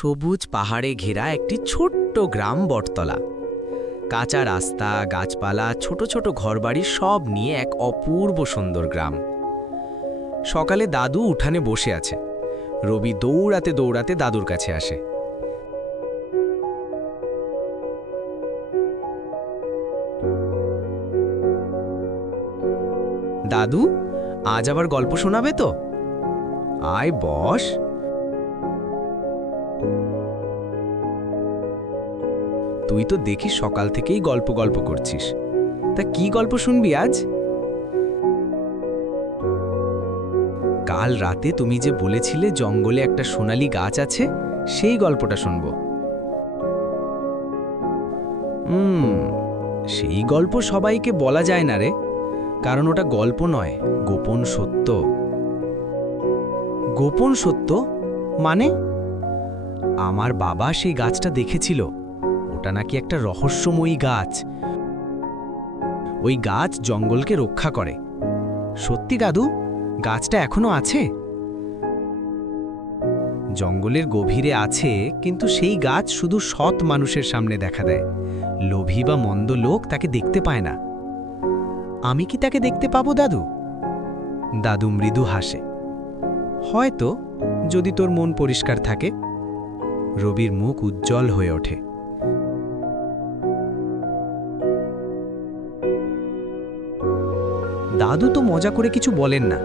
সবুজ পাহাড়ে ঘেরা একটি ছোট্ট গ্রাম বটতলা। কাঁচা রাস্তা, গাছপালা, ছোট ছোট ঘরবাড়ি সব নিয়ে এক অপূর্ব সুন্দর গ্রাম। সকালে দাদু উঠানে বসে আছে। রবি দৌড়াতে দৌড়াতে দাদুর কাছে আসে। দাদু, আজ আবার গল্প শোনাবে তো? আয় বস। তুই তো দেখি সকাল থেকেই গল্প গল্প করছিস, তা কি গল্প শুনবি আজ? কাল রাতে তুমি যে বলেছিলে জঙ্গলে একটা সোনালী গাছ আছে, সেই গল্পটা শুনব। সেই গল্প সবাইকে বলা যায় না রে, কারণ ওটা গল্প নয়, গোপন সত্য। গোপন সত্য মানে? আমার বাবা সেই গাছটা দেখেছিল। ওটা নাকি একটা রহস্যময়ী গাছ। ওই গাছ জঙ্গলকে রক্ষা করে। সত্যি দাদু, গাছটা এখনো আছে? জঙ্গলের গভীরে আছে, কিন্তু সেই গাছ শুধু সৎ মানুষের সামনে দেখা দেয়। লোভী বা মন্দ লোক তাকে দেখতে পায় না। আমি কি তাকে দেখতে পাবো দাদু? দাদু মৃদু হাসে। হয়তো, যদি তোর মন পরিষ্কার থাকে। রবির মুখ উজ্জ্বল হয়ে ওঠে। দাদু তো মজা করে কিছু বলেন না।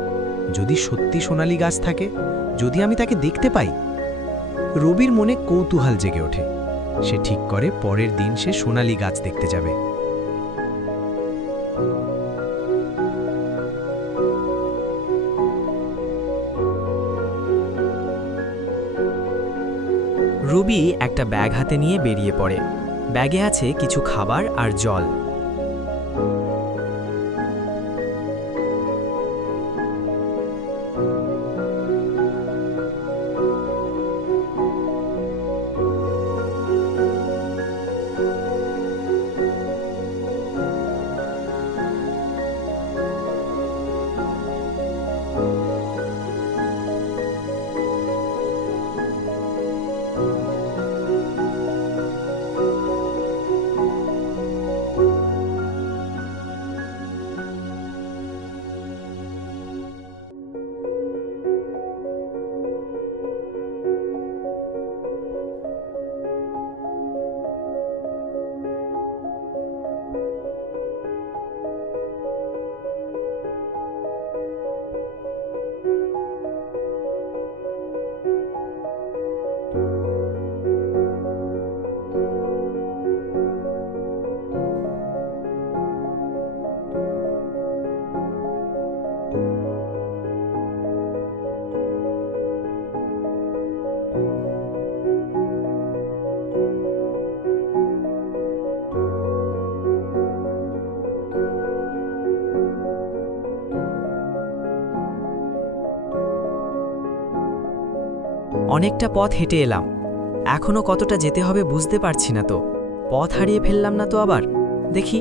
যদি সত্যি সোনালী গাছ থাকে, যদি আমি তাকে দেখতে পাই। রবির মনে কৌতূহল জেগে ওঠে। সে ঠিক করে পরের দিন সে সোনালী গাছ দেখতে যাবে। রবি একটা ব্যাগ হাতে নিয়ে বেরিয়ে পড়ে। ব্যাগে আছে কিছু খাবার আর জল। অনেকটা পথ হেঁটে এলাম। এখনো কতটা যেতে হবে বুঝতে পারছি না তো। পথ হারিয়ে ফেললাম না তো আবার? দেখি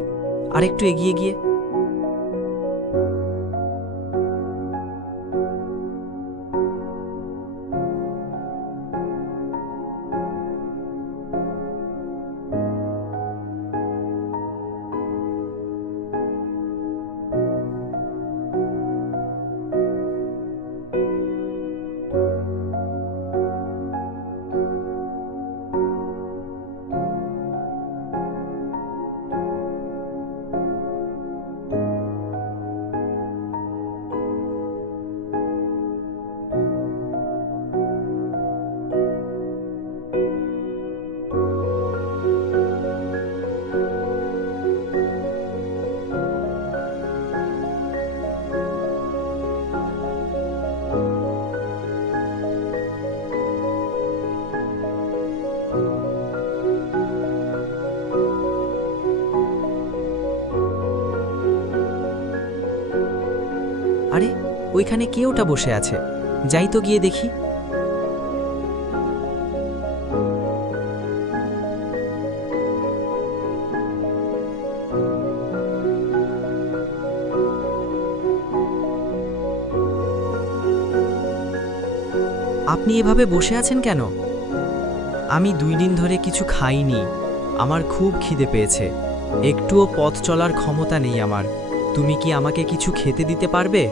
আরেকটু এগিয়ে গিয়ে। আরে, ওইখানে কে ওটা বসে আছে? যাই তো গিয়ে দেখি। আপনি এভাবে বসে আছেন কেন? আমি 2 দিন ধরে কিছু খাইনি। আমার খুব খিদে পেয়েছে। একটুও পথ চলার ক্ষমতা নেই আমার। তুমি কি আমাকে কিছু খেতে দিতে পারবে?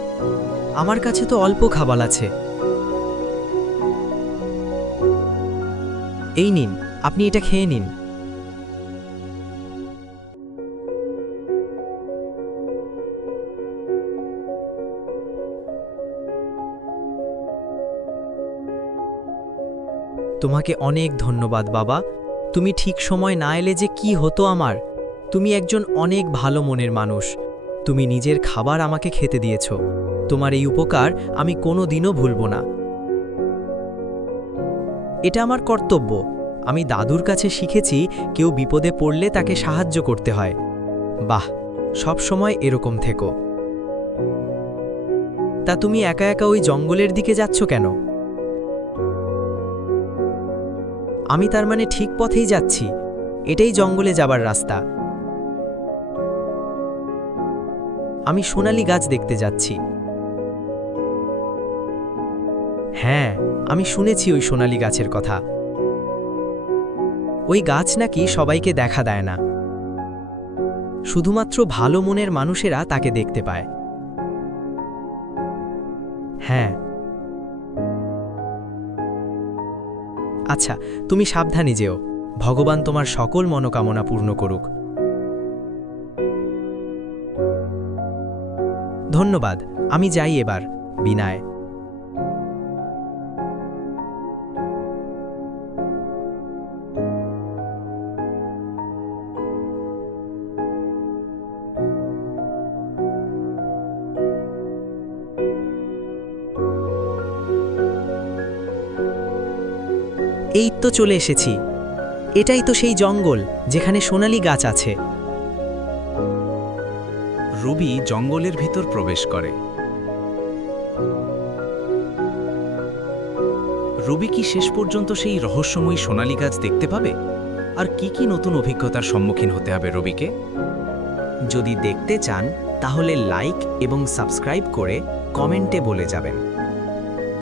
আমার কাছে তো অল্প খাবার আছে। এই নিন, আপনি এটা খেয়ে নিন। তোমাকে অনেক ধন্যবাদ বাবা। তুমি ঠিক সময় না এলে যে কি হতো আমার। তুমি একজন অনেক ভালো মনের মানুষ। তুমি নিজের খাবার আমাকে খেতে দিয়েছো। তোমার এই উপকার আমি কোনো দিনও ভুলব না। এটা আমার কর্তব্য। আমি দাদুর কাছে শিখেছি কেউ বিপদে পড়লে তাকে সাহায্য করতে হয়। বাহ, সব সময় এরকম থেকো। তা তুমি একা একা ওই জঙ্গলের দিকে যাচ্ছ কেন? আমি তার মানে ঠিক পথেই যাচ্ছি। এটাই জঙ্গলে যাবার রাস্তা। আমি সোনালী গাছ দেখতে যাচ্ছি। হ্যাঁ, আমি শুনেছি ওই সোনালী গাছের কথা। ওই গাছ নাকি সবাইকে দেখা দেয় না। শুধুমাত্র ভালো মনের মানুষেরা তাকে দেখতে পায়। হ্যাঁ। আচ্ছা, তুমি সাবধানে যেও। ভগবান তোমার সকল মনোকামনা পূর্ণ করুক। ধন্যবাদ। আমি যাই এবার, বিনায়। এই তো চলে এসেছি। এটাই তো সেই জঙ্গল যেখানে সোনালী গাছ আছে। রুবি জঙ্গলের ভিতর প্রবেশ করে। রুবি কি শেষ পর্যন্ত সেই রহস্যময়ী সোনালী গাছ দেখতে পাবে? আর কি কি নতুন অভিজ্ঞতার সম্মুখীন হতে হবে রুবিকে? যদি দেখতে চান তাহলে লাইক এবং সাবস্ক্রাইব করে কমেন্টে বলে যাবেন।